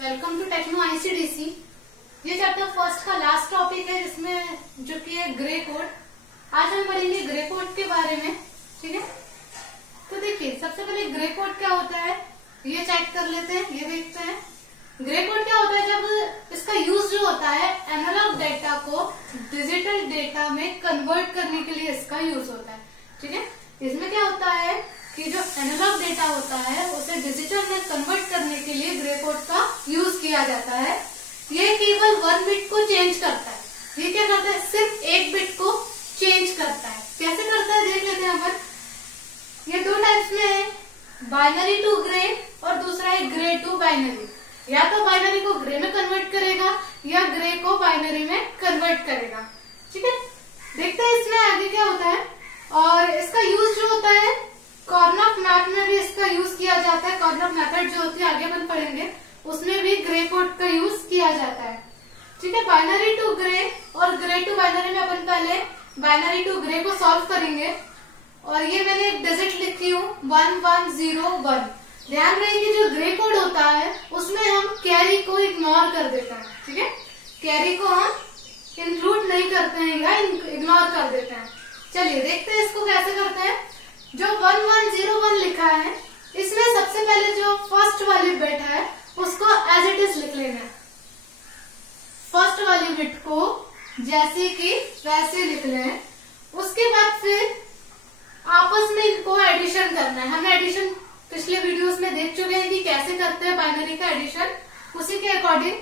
Welcome to टेक्नो आईसीडीसी। ये चैप्टर फर्स्ट का लास्ट टॉपिक है जिसमें जो कि है ग्रे कोड। आज हम पढ़ेंगे ग्रे कोड के बारे में, ठीक है। तो देखिए सबसे पहले ग्रे कोड क्या होता है ये चेक कर लेते हैं, ये देखते हैं। ग्रे कोड क्या होता है, जब इसका यूज जो होता है एनालॉग डेटा को डिजिटल डेटा में कन्वर्ट करने के लिए इसका यूज होता है, ठीक है। इसमें क्या होता है कि जो एनालॉग डेटा होता है उसे डिजिटल में कन्वर्ट करने के लिए ग्रे कोड का यूज किया जाता है। ये केवल 1 बिट को चेंज करता है। ये क्या करता है, सिर्फ 1 बिट को चेंज करता है। कैसे करता है देख लेते हैं अपन। ये 2 टाइप्स में है, बाइनरी टू ग्रे और दूसरा है ग्रे टू बाइनरी। या तो बाइनरी को ग्रे में कन्वर्ट करेगा या ग्रे को बाइनरी में कन्वर्ट करेगा, ठीक है। देखते हैं इसमें आगे क्या होता है। और इसका यूज जो होता है कॉर्नफ मैथ में भी इसका यूज किया जाता है। कॉर्नफ मेथड जो होती है आगे अपन पढ़ेंगे, उसमें भी ग्रे कोड का यूज किया जाता है, ठीक है। बाइनरी टू ग्रे और ग्रे टू बाइनरी में अपन पहले बाइनरी टू ग्रे को सॉल्व करेंगे। और ये मैंने एक डिजिट लिखी हूँ 1101। ध्यान रहे कि जो ग्रे कोड होता है उसमें हम कैरी को इग्नोर कर देते हैं, ठीक है। कैरी को हम इंक्लूड नहीं करते हैं या इग्नोर कर देते हैं। चलिए देखते हैं इसको कैसे करते हैं। जो 1101 लिखा है इसमें सबसे पहले जो फर्स्ट वाली बिट है उसको एज इट इज लिख लेना है। फर्स्ट वाली बिट को जैसे कि वैसे लिख लें। उसके बाद फिर आपस में इनको एडिशन करना है। हमने एडिशन पिछले वीडियोस में देख चुके हैं कि कैसे करते हैं बाइनरी का एडिशन। उसी के अकॉर्डिंग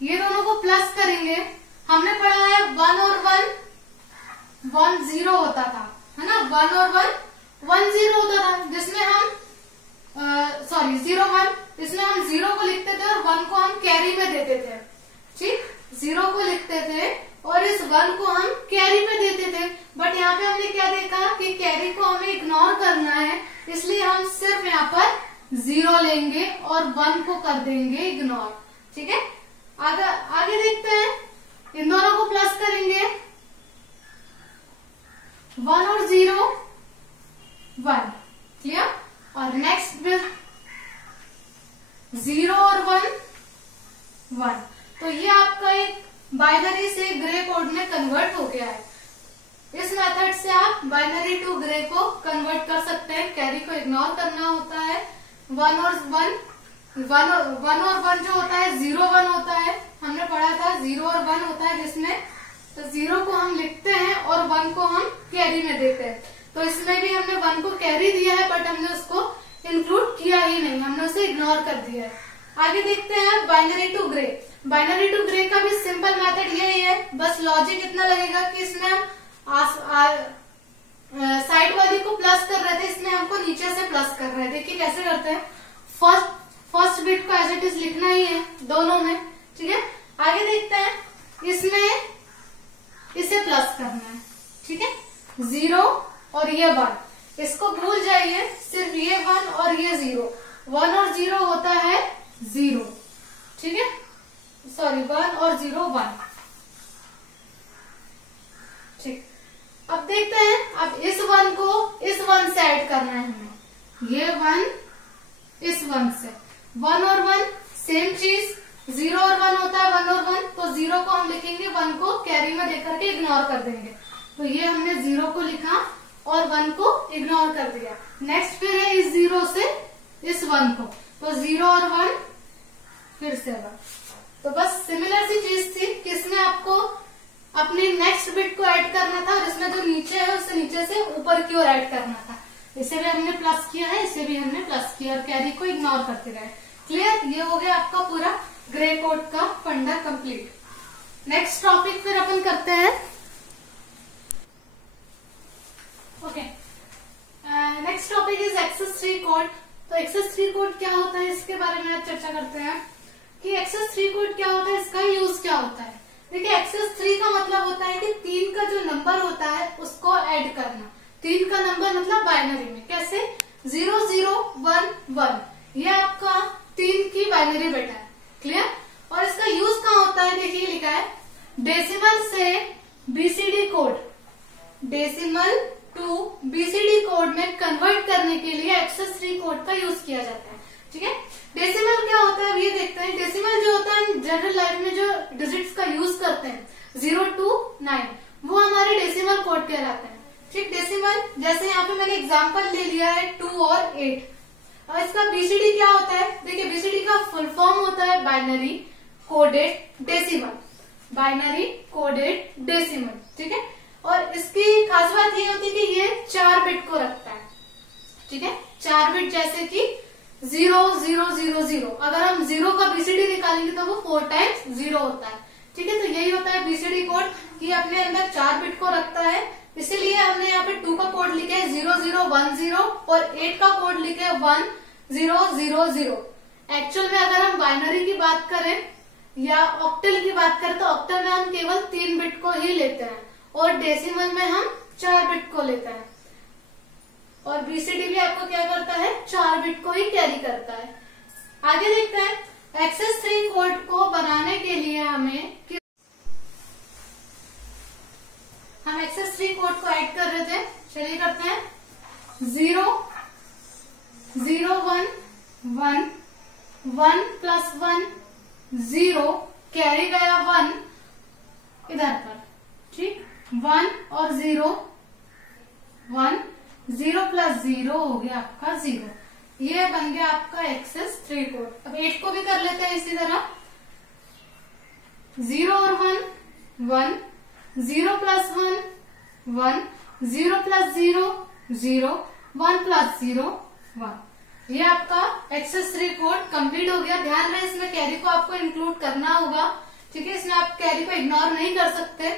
ये दोनों को प्लस करेंगे। हमने पढ़ा है 1 और 1 1 0 होता था, है ना। 1 और 1 0 होता था, जिसमें हम 0 1, इसमें हम 0 को लिखते थे और 1 को हम कैरी में देते थे, ठीक। 0 को लिखते थे और इस 1 को हम कैरी में देते थे। बट यहाँ पे हमने क्या देखा कि कैरी को हमें इग्नोर करना है, इसलिए हम सिर्फ यहाँ पर 0 लेंगे और 1 को कर देंगे इग्नोर, ठीक है। आगे देखते हैं, इन दोनों को प्लस करेंगे। 1 और 0 1, क्लियर। और नेक्स्ट बिट 0 और 1 1। तो ये आपका एक बाइनरी से ग्रे कोड में कन्वर्ट हो गया है। इस मेथड से आप बाइनरी टू ग्रे को कन्वर्ट कर सकते हैं। कैरी को इग्नोर करना होता है। 1 और 1 जो होता है 0 1 होता है। हमने पढ़ा था 0 और 1 होता है, जिसमें तो 0 को हम लिखते हैं और 1 को हम कैरी में देते हैं। तो इसमें भी हमने 1 को कैरी दिया है बट हमने उसको इंक्लूड किया ही नहीं, हमने उसे इग्नोर कर दिया है। आगे देखते हैं binary to Gray. Binary to Gray का भी सिंपल मेथड यही है, बस लॉजिक इतना लगेगा कि इसमें हम साइड वाली को प्लस कर रहे थे, इसमें हमको नीचे से प्लस कर रहे हैं। देखिए कैसे करते हैं। फर्स्ट बिट को एज इट इज लिखना ही है दोनों में, ठीक है। आगे देखते हैं, इसमें इसे प्लस करना है, ठीक है। 0 और ये 1, इसको भूल जाइए, सिर्फ ये 1 और ये 0। 1 और 0 होता है 0, ठीक है। 1 और 0 1, ठीक। अब देखते हैं, अब इस 1 को इस 1 से ऐड करना है हमें। ये 1 इस 1 से, 1 और 1 सेम चीज। 0 और 1 होता है 1 और 1, तो 0 को हम लिखेंगे, 1 को कैरी में देकर के इग्नोर कर देंगे। तो ये हमने 0 को लिखा और 1 को इग्नोर कर दिया। नेक्स्ट फिर है इस 0 से इस 1 को, तो 0 और 1 फिर से 1। तो बस सिमिलर सी चीज थी कि इसमें आपको अपनी नेक्स्ट बिट को ऐड करना था और इसमें जो नीचे है उससे नीचे से ऊपर की ओर ऐड करना था। इसे भी हमने प्लस किया है, इसे भी हमने प्लस किया और कैरी को इग्नोर करते गए। क्लियर, ये हो गया आपका पूरा ग्रे कोड का फंडा कंप्लीट। नेक्स्ट टॉपिक फिर अपन करते हैं। Okay, next topic is excess 3 code. तो एक्सेस 3 कोड क्या होता है इसके बारे में आज चर्चा करते हैं कि एक्सेस 3 कोड क्या होता है, इसका यूज क्या होता है। देखिए एक्सेस 3 का मतलब होता है कि 3 का जो नंबर होता है उसको ऐड करना। 3 का नंबर मतलब बाइनरी में कैसे, 0 0 1 1, ये आपका 3 की बाइनरी बेटा है, क्लियर। और इसका यूज कहाँ होता है, देखिए लिखा है डेसिमल से BCD code, decimal to BCD code में कन्वर्ट करने के लिए एक्सेस 3 कोड का यूज किया जाता है, ठीक है। डेसिमल क्या होता है अब ये देखते हैं। डेसिमल जो होता है जनरल लाइफ में जो डिजिट्स का यूज करते हैं 0 to 9, वो हमारे डेसिमल कोड कहलाते हैं। ठीक, डेसिमल जैसे यहाँ पे मैंने एग्जांपल ले लिया है 2 और 8। और इसका बीसीडी क्या होता है, देखिए बीसीडी का फुल फॉर्म होता है binary coded decimal, binary coded decimal. ठीक है, और इसकी खास बात ये होती है कि ये 4 बिट को रखता है। ठीक है, 4 बिट जैसे कि 0 0 0 0, अगर हम 0 का बीसीडी निकालेंगे तो वो 4 टाइम्स 0 होता है। ठीक है, तो यही होता है बीसीडी कोड कि अपने अंदर 4 बिट को रखता है, इसीलिए हमने यहाँ पे 2 का कोड लिखे 0 0 1 0 और 8 का कोड लिखे 1 0 0 0। एक्चुअल में अगर हम बाइनरी की बात करें या ऑक्टल की बात करें तो ऑक्टल में हम केवल 3 बिट को ही लेते हैं और डेसिमल में हम 4 बिट को लेते हैं। और बीसीडी भी आपको क्या करता है, 4 बिट को ही कैरी करता है। आगे देखते हैं एक्सेस 3 कोड को बनाने के लिए हम एक्सेस 3 कोड को ऐड कर रहे थे, चलिए करते हैं। 0 0 1 1 1 प्लस 1 0, कैरी गया 1 इधर पर। ठीक, 1 और 0 1, 0 प्लस 0 हो गया आपका 0। ये बन गया आपका एक्सेस 3 कोड। अब 8 को भी कर लेते हैं इसी तरह। 0 और 1 1, 0 प्लस 1 1, 0 प्लस 0 0, 1 प्लस 0 1। ये आपका एक्सेस 3 कोड कंप्लीट हो गया। ध्यान रहे इसमें कैरी को आपको इंक्लूड करना होगा। ठीक है, इसमें आप कैरी को इग्नोर नहीं कर सकते।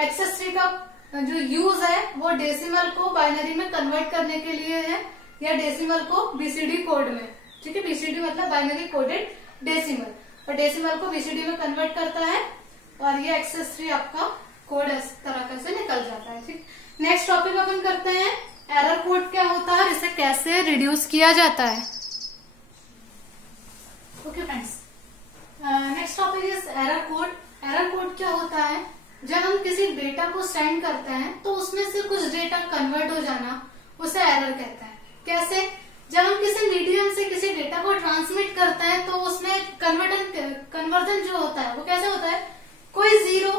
एक्सेस 3 का जो यूज है वो डेसिमल को बाइनरी में कन्वर्ट करने के लिए है या डेसिमल को बीसीडी कोड में। ठीक है, बीसीडी मतलब बाइनरी कोडेड डेसिमल, और डेसिमल को बीसीडी में कन्वर्ट करता है और ये एक्सेस 3 आपका कोड इस तरह से निकल जाता है। ठीक, नेक्स्ट टॉपिक अपन करते हैं एरर कोड क्या होता है, इसे कैसे रिड्यूस किया जाता है। Okay friends, next topic is error code. Error code क्या होता है, जब हम किसी डेटा को सेंड करते हैं तो उसमें से कुछ डेटा कन्वर्ट हो जाना, उसे एरर कहते हैं। कैसे, जब हम किसी मीडियम से किसी डेटा को ट्रांसमिट करते हैं तो उसमें कन्वर्जन जो होता है वो कैसे होता है, कोई 0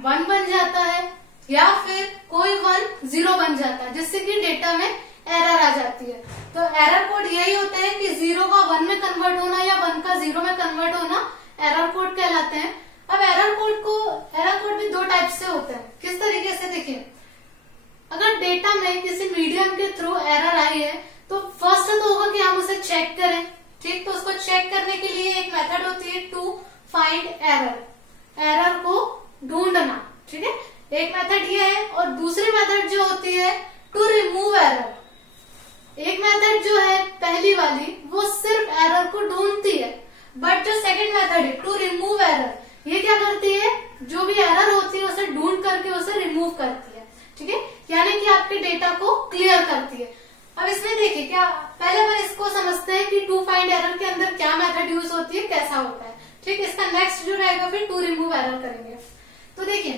1 बन जाता है या फिर कोई 1 0 बन जाता है, जिससे कि डेटा में एरर आ जाती है। तो एरर कोड यही होता है कि 0 का 1 में कन्वर्ट होना या 1 का 0 में कन्वर्ट होना एरर कोड कहलाते हैं। अब एरर कोड भी 2 टाइप से होते हैं। किस तरीके से, देखिए, अगर डेटा में किसी मीडियम के थ्रू एरर आई है तो फर्स्ट तो होगा कि हम उसे चेक करें। ठीक, तो उसको चेक करने के लिए एक मेथड होती है टू फाइंड एरर, एरर को ढूंढना। ठीक है, एक मेथड ये है, और दूसरी मेथड जो होती है टू रिमूव एरर। एक मेथड जो है पहली वाली वो सिर्फ एरर को ढूंढती है, बट जो सेकंड मेथड है टू रिमूव एरर, ये क्या करती है, जो भी एरर होती है उसे ढूंढ करके उसे रिमूव करती है। ठीक है, यानी कि आपके डेटा को क्लियर करती है। अब इसमें देखिए क्या, पहले हम इसको समझते हैं कि टू फाइंड एरर के अंदर क्या मेथड यूज होती है, कैसा होता है। ठीक, इसका नेक्स्ट जो रहेगा फिर टू रिमूव एरर करेंगे। तो देखिए,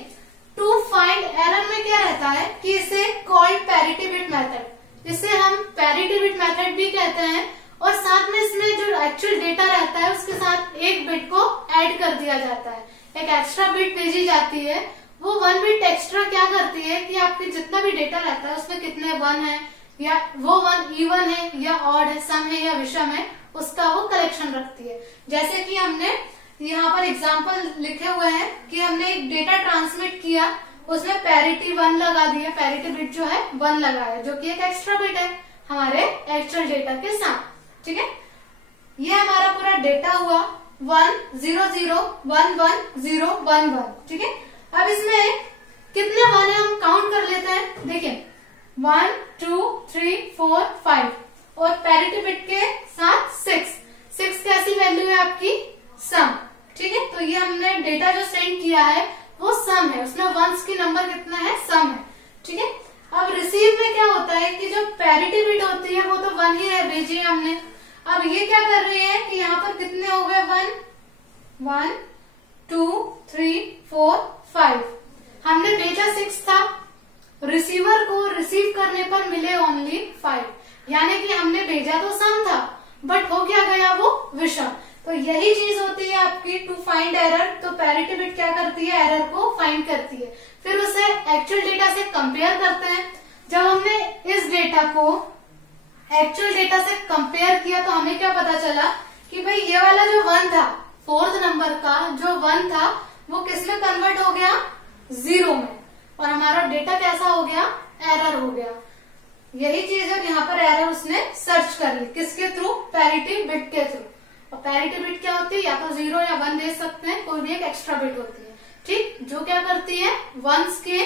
टू फाइंड एरर में क्या रहता है कि इसे कॉल्ड पैरिटी बिट मेथड, इसे हम पैरिटी बिट मेथड भी कहते हैं, और साथ में इसमें जो एक्चुअल डेटा रहता है उसके साथ एक बिट को ऐड कर दिया जाता है, एक एक्स्ट्रा बिट भेजी जाती है। वो 1 बिट एक्स्ट्रा क्या करती है कि आपके जितना भी डेटा रहता है उसमें कितने 1 है, या वो 1 इवन है या ऑड है, सम है या विषम है, उसका वो कलेक्शन रखती है। जैसे कि हमने यहाँ पर एग्जाम्पल लिखे हुए हैं कि हमने एक डेटा ट्रांसमिट किया, उसमें पैरिटी 1 लगा दिया, पैरिटी बिट जो है 1 लगाया, जो कि एक एक्स्ट्रा बिट है हमारे एक्चुअल डेटा के साथ। ठीक है, ये हमारा पूरा डेटा हुआ 1 0 0 1 1 0 1 1। ठीक है, अब इसमें कितने 1 है हम काउंट कर लेते हैं। देखिए 1 2 3 4 5 और पैरिटी बिट के साथ 6 कैसी वैल्यू है आपकी, सम। ठीक है, तो ये हमने डेटा जो सेंड किया है वो सम है, उसमें वंस की नंबर कितना है, सम है। ठीक है, अब रिसीव में क्या होता है कि जो पैरिटी बिट होती है वो तो 1 ही है, भेजी है हमने। अब ये क्या कर रही है कि यहाँ पर कितने हो गए 1 2 3 4 5, हमने भेजा 6 था, रिसीवर को रिसीव करने पर मिले ओनली 5, यानी कि हमने भेजा तो सम था बट हो क्या गया वो विषम। तो यही चीज होती है आपकी टू फाइंड एरर। तो पैरिटी बिट क्या करती है, एरर को फाइंड करती है, फिर उसे एक्चुअल डेटा से कंपेयर करते हैं। जब हमने इस डेटा को एक्चुअल डेटा से कंपेयर किया तो हमें क्या पता चला कि भाई ये वाला जो 1 था, 4th नंबर का जो 1 था वो किस में कन्वर्ट हो गया, 0 में, और हमारा डेटा कैसा हो गया, एरर हो गया। यही चीज है, यहाँ पर एरर उसने सर्च कर ली, किसके थ्रू, पैरिटी बिट के थ्रू। और पैरिटी बिट क्या होती है, या तो 0 या 1 दे सकते हैं, कोई भी एक एक्स्ट्रा बिट होती है, ठीक, जो क्या करती है, वंस के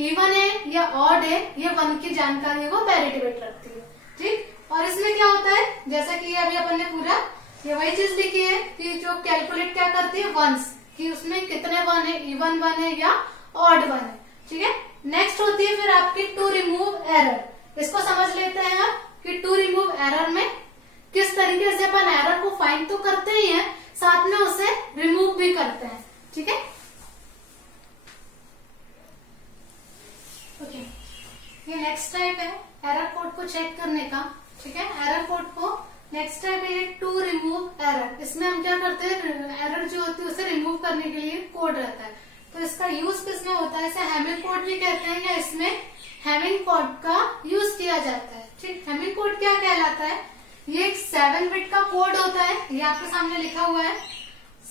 इवन है या ऑड है, ये 1 की जानकारी वो पैरिटी बिट रखती है, ठीक। और इसमें क्या होता है, जैसा कि अभी अपन ने पूरा ये वही चीज लिखी है कि जो कैलकुलेट क्या करती है, वंस, कि उसमें कितने 1 है, इवन 1 है या ऑड 1 है, ठीक है। नेक्स्ट होती है फिर आपकी टू रिमूव एरर। इसको समझ लेते हैं आप कि टू रिमूव एरर में किस तरीके से अपन एरर को फाइंड तो करते ही हैं, साथ में उसे रिमूव भी करते हैं, ठीक है। ओके, ये नेक्स्ट टाइप है एरर कोड को चेक करने का, ठीक है। एरर कोड को नेक्स्ट टाइप है टू रिमूव एरर। इसमें हम क्या करते हैं, एरर जो होती है उसे रिमूव करने के लिए कोड रहता है। तो इसका यूज किसमें होता है, इसे हैमिंग कोड भी कहते हैं, या इसमें हैमिंग कोड का यूज किया जाता है, ठीक। हैमिंग कोड क्या कहलाता है, ये एक 7 बिट का कोड होता है, ये आपके सामने लिखा हुआ है,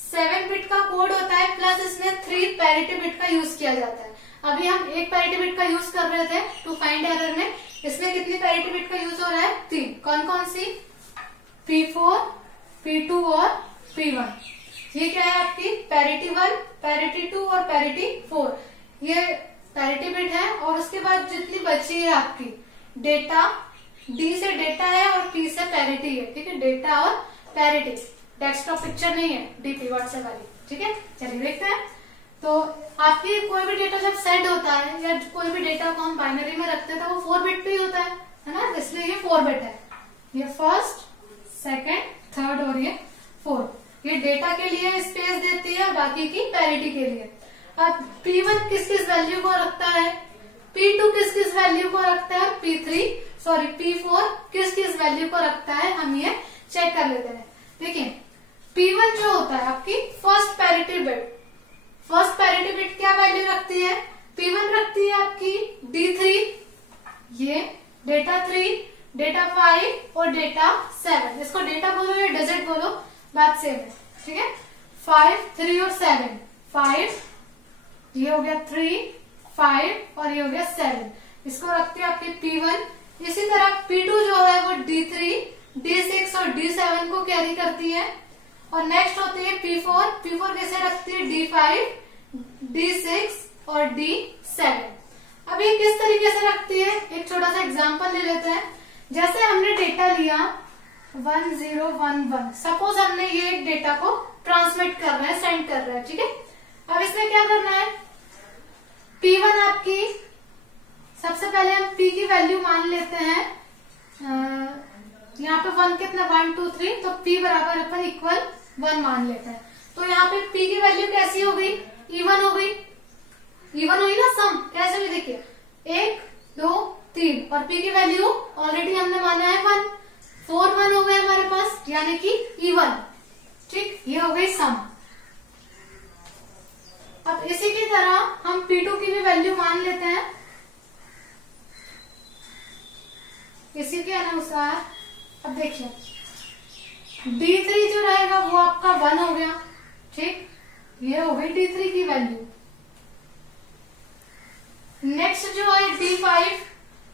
7 बिट का कोड होता है, प्लस इसमें 3 पैरिटी बिट का यूज किया जाता है। अभी हम एक पैरिटी बिट का यूज कर रहे थे टू फाइंड एरर में, इसमें कितनी पैरिटी बिट का यूज हो रहा है, 3। कौन कौन सी, P4, P2 और P1। ये क्या है आपकी पैरिटी 1, पैरिटी 2 और पैरिटी 4, ये पैरिटी बिट है। और उसके बाद जितनी बची है आपकी डेटा, D से डेटा है और P से पैरिटी है, ठीक है, डेटा और पैरिटी। डेस्कटॉप पिक्चर नहीं है, DP व्हाट्सएप वाली, ठीक है। चलिए देखते हैं। तो आपकी कोई भी डेटा जब सेट होता है या कोई भी डेटा को हम बाइनरी में रखते हैं तो वो 4 बिट पे ही होता है ना, इसलिए ये 4 बिट है। ये फर्स्ट, सेकेंड, थर्ड और ये 4, ये डेटा के लिए स्पेस देती है और बाकी की पैरिटी के लिए। अब P1 किस किस वैल्यू को रखता है, P2 किस किस वैल्यू को रखता है, P4 किस किस वैल्यू को रखता है, हम ये चेक कर लेते हैं। देखिए P1 जो होता है आपकी first parity bit, first parity bit क्या वैल्यू रखती है, P1 रखती है आपकी D3, ये डेटा 3, डेटा 5 और डेटा 7। इसको डेटा बोलो या डिजिट बोलो, बात सेम है, ठीक है। 5, 3 और 7, 5, ये हो गया 3, 5 और ये हो गया 7, इसको रखती है आपकी P1। इसी तरह P2 जो है वो D3, D6 और D7 को कैरी करती है। और नेक्स्ट होती है P4 कैसे रखती है, D5, D6 और D7। अब ये किस तरीके से रखती है, एक छोटा सा एग्जांपल ले लेते हैं। जैसे हमने डेटा लिया 1011, सपोज हमने ये डेटा को ट्रांसमिट कर रहे हैं, सेंड कर रहे हैं, ठीक है। अब इसमें क्या करना है, P1 आपकी, सबसे पहले हम P की वैल्यू मान लेते हैं, यहाँ पे 1 कितना, 1 2 3, तो P बराबर अपन इक्वल 1 मान लेते हैं। तो यहाँ पे P की वैल्यू कैसी हो गई, इवन हो गई, इवन हुई ना, सम कैसे भी देखिए 1 2 3, और P की वैल्यू ऑलरेडी हमने माना है 1, 4 1 हो गए हमारे पास, यानी कि इवन, ठीक, ये हो गई सम। अब इसी की तरह हम P2 की भी वैल्यू मान लेते हैं, इसी के अनुसार। अब देखिए D3 जो रहेगा वो आपका 1 हो गया, ठीक, ये हो गई D3 की वैल्यू। नेक्स्ट जो है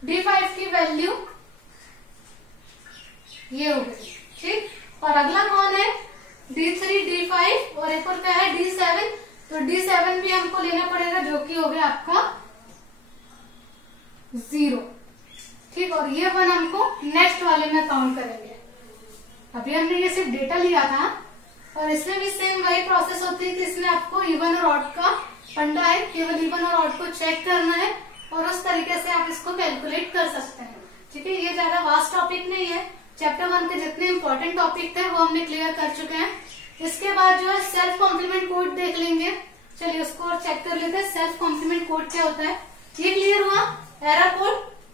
D5 की वैल्यू ये हो गई, ठीक। और अगला कौन है, D3, D5 और एक और क्या है, D7। तो D7 भी हमको लेना पड़ेगा, जो कि हो गया आपका 0, ठीक। और ये 1 हमको नेक्स्ट वाले में काउंट करेंगे। अभी हमने ये सिर्फ डेटा लिया था, और इसमें भी सेम वही प्रोसेस होती है कि इसमें आपको इवन और ऑड का फंडा है, केवल इवन और ऑड को चेक करना है और उस तरीके से आप इसको कैलकुलेट कर सकते हैं, ठीक है। ये ज्यादा वास्ट टॉपिक नहीं है, चैप्टर 1 के जितने इंपॉर्टेंट टॉपिक थे वो हमने क्लियर कर चुके हैं। इसके बाद जो है सेल्फ कॉम्प्लीमेंट कोड देख लेंगे, चलिए उसको और चेक कर लेते हैं। सेल्फ कॉम्प्लीमेंट कोड क्या होता है, ये क्लियर हुआ।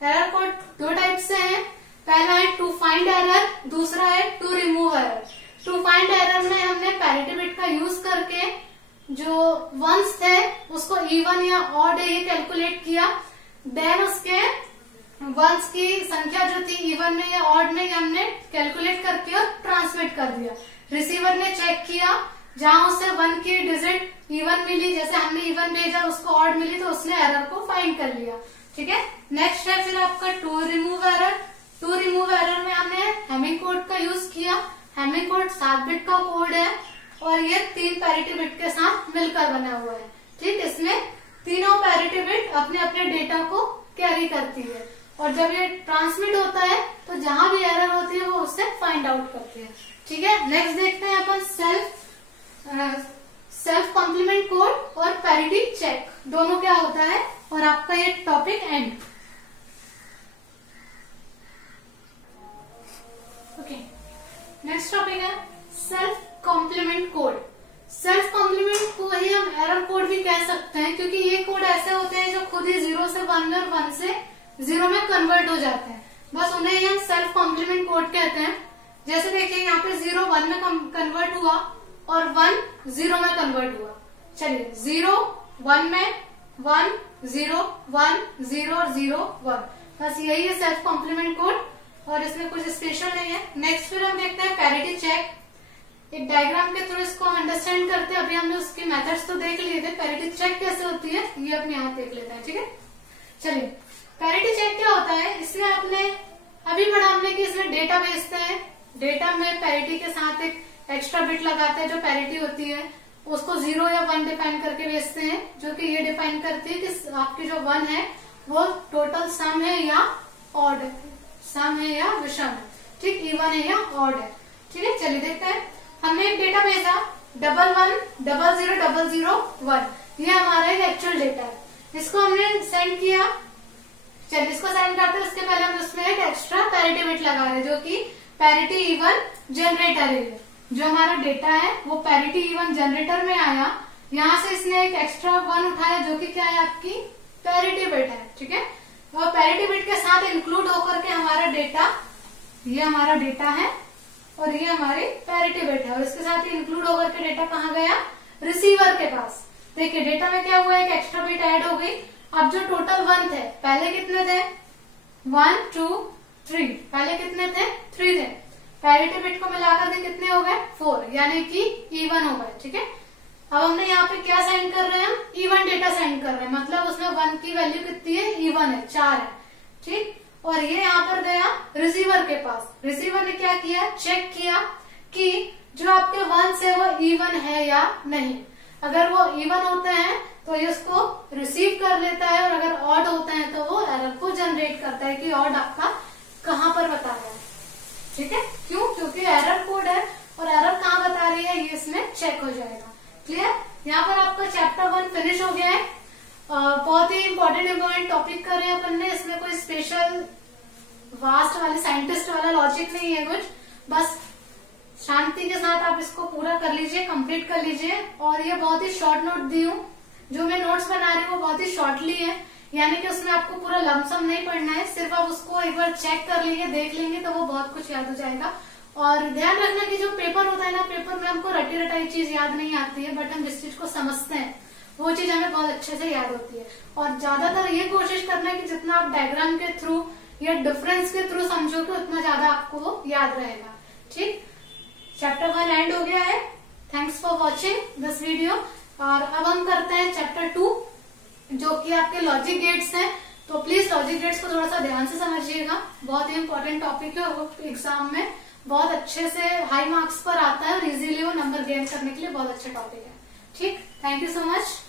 एरर कोड 2 टाइप से है, पहला है टू फाइंड एरर, दूसरा है to remove error. To find error में हमने पैरिटी बिट का यूज करके जो वंस थे उसको इवन या ऑड ये कैलकुलेट किया, देन उसके वंस की संख्या जो थी इवन में या ऑड में हमने कैलकुलेट करके और ट्रांसमिट कर दिया। रिसीवर ने चेक किया, जहां उसे 1 की डिजिट इवन मिली, जैसे हमने इवन भेजा उसको ऑड मिली तो उसने एरर को फाइंड कर लिया। ठीक है, नेक्स्ट है फिर आपका to remove error. To remove error में हमने हैमिंग कोड का यूज किया। हैमिंग कोड 7 बिट का कोड है और ये 3 पैरिटी बिट के साथ मिलकर बना हुआ है। ठीक, इसमें तीनों पैरिटी बिट अपने अपने डेटा को कैरी करती है और जब ये ट्रांसमिट होता है तो जहां भी एरर होती है वो उससे फाइंड आउट करती है। ठीक है, नेक्स्ट देखते हैं अपन सेल्फ कॉम्प्लीमेंट कोड और पैरिटी चेक दोनों क्या होता है और आपका ये topic end. Okay, next topic है self complement code. Self complement को ही हम एरर कोड भी कह सकते हैं क्योंकि ये कोड ऐसे होते हैं जो खुद ही 0 से 1 में और 1 से 0 में कन्वर्ट हो जाते हैं, बस उन्हें ही हम सेल्फ कॉम्प्लीमेंट कोड कहते हैं। जैसे देखिए यहाँ पे 0 1 में कन्वर्ट हुआ और 1 0 में कन्वर्ट हुआ। चलिए 0 1 में 1 0 1 0 और 0 1, बस यही है सेल्फ कॉम्प्लीमेंट कोड और इसमें कुछ स्पेशल नहीं है। नेक्स्ट फिर हम देखते हैं पैरिटी चेक। एक डायग्राम के थ्रू इसको हम अंडरस्टैंड करते हैं। अभी हमने उसके मेथड्स तो देख लिए थे, पैरिटी चेक कैसे होती है ये अपने यहाँ देख लेते हैं। ठीक है, चलिए पैरिटी चेक क्या होता है, इसमें आपने अभी पढ़ा हमने कि इसमें डेटा भेजते हैं, डेटा में पैरिटी के साथ एक एक्स्ट्रा बिट लगाते हैं जो पैरिटी होती है, उसको 0 या 1 डिफाइन करके भेजते हैं, जो कि ये डिफाइन करती है कि आपकी जो 1 है वो टोटल सम है या ऑड है, सम है या विषम है। ठीक, इवन है या ऑड है। ठीक है, चलिए देखते हैं। हमने एक डेटा भेजा 1 1 0 0 0 0 1, ये हमारा एक एक्चुअल डेटा है, इसको हमने सेंड किया। चलिए इसको सेंड करते हैं, उसके पहले हम उसमें एक एक्स्ट्रा पैरिटी बिट लगा रहे हैं जो कि पैरिटी इवन जनरेटर है। जो हमारा डेटा है वो पैरिटी इवन जनरेटर में आया, यहाँ से इसने एक एक्स्ट्रा 1 उठाया जो कि क्या है आपकी पैरिटी बिट है। ठीक है, वो पैरिटी बिट के साथ इंक्लूड होकर के हमारा डेटा, ये हमारा डेटा है और ये हमारी पैरिटी बिट है और इसके साथ ही इंक्लूड होकर के डेटा कहाँ गया, रिसीवर के पास। देखिए डेटा में क्या हुआ, एक एक्स्ट्रा बिट ऐड हो गई। अब जो टोटल 1 थे, पहले कितने थे 1 2 3, पहले कितने थे 3 थे, पैरिटी बिट को मिलाकर के कितने हो गए 4, यानी कि इवन हो गए। ठीक है, अब हमने यहाँ पे क्या साइन कर रहे हैं, इवन डेटा साइन कर रहे हैं, मतलब उसमें 1 की वैल्यू कितनी है, इवन है, 4 है। ठीक, और ये यहाँ पर गया रिसीवर के पास। रिसीवर ने क्या किया, चेक किया कि जो आपके 1 है वो इवन है या नहीं। अगर वो इवन होते हैं तो ये उसको रिसीव कर लेता है और अगर ऑड होते हैं तो वो एरर को जनरेट करता है कि ऑड आपका कहाँ पर बता रहा है। ठीक है, क्यों, क्योंकि एरर कोड है और एरर कहाँ बता रही है ये इसमें चेक हो जाएगा। क्लियर, यहाँ पर आपका चैप्टर 1 फिनिश हो गया है। बहुत ही इंपॉर्टेंट टॉपिक कर रहे हैं अपन ने, इसमें कोई स्पेशल वास्ट वाले साइंटिस्ट वाला लॉजिक नहीं है कुछ, बस शांति के साथ आप इसको पूरा कर लीजिए, कंप्लीट कर लीजिए। और ये बहुत ही शॉर्ट नोट दी हूँ, जो मैं नोट्स बना रही हूँ वो बहुत ही शॉर्टली है, यानी कि उसमें आपको पूरा लमसम नहीं पढ़ना है, सिर्फ आप उसको एक बार चेक कर लेंगे, देख लेंगे तो वो बहुत कुछ याद हो जाएगा। और ध्यान रखना कि जो पेपर होता है ना, पेपर में हमको रटी रटाई चीज याद नहीं आती है, बट हम जिस चीज को समझते हैं वो चीज हमें बहुत अच्छे से याद होती है। और ज्यादातर ये कोशिश करना है कि जितना आप डायग्राम के थ्रू या डिफरेंस के थ्रू समझोगे उतना ज्यादा आपको याद रहेगा। ठीक, चैप्टर 1 एंड हो गया है। Thanks for watching this video. और अब हम करते हैं चैप्टर 2 जो कि आपके लॉजिक गेट्स हैं। तो प्लीज लॉजिक गेट्स को थोड़ा सा ध्यान से समझिएगा, बहुत ही इंपॉर्टेंट टॉपिक है और वो एग्जाम में बहुत अच्छे से हाई मार्क्स पर आता है और इजीली वो नंबर गेन करने के लिए बहुत अच्छा टॉपिक है। ठीक, थैंक यू सो मच।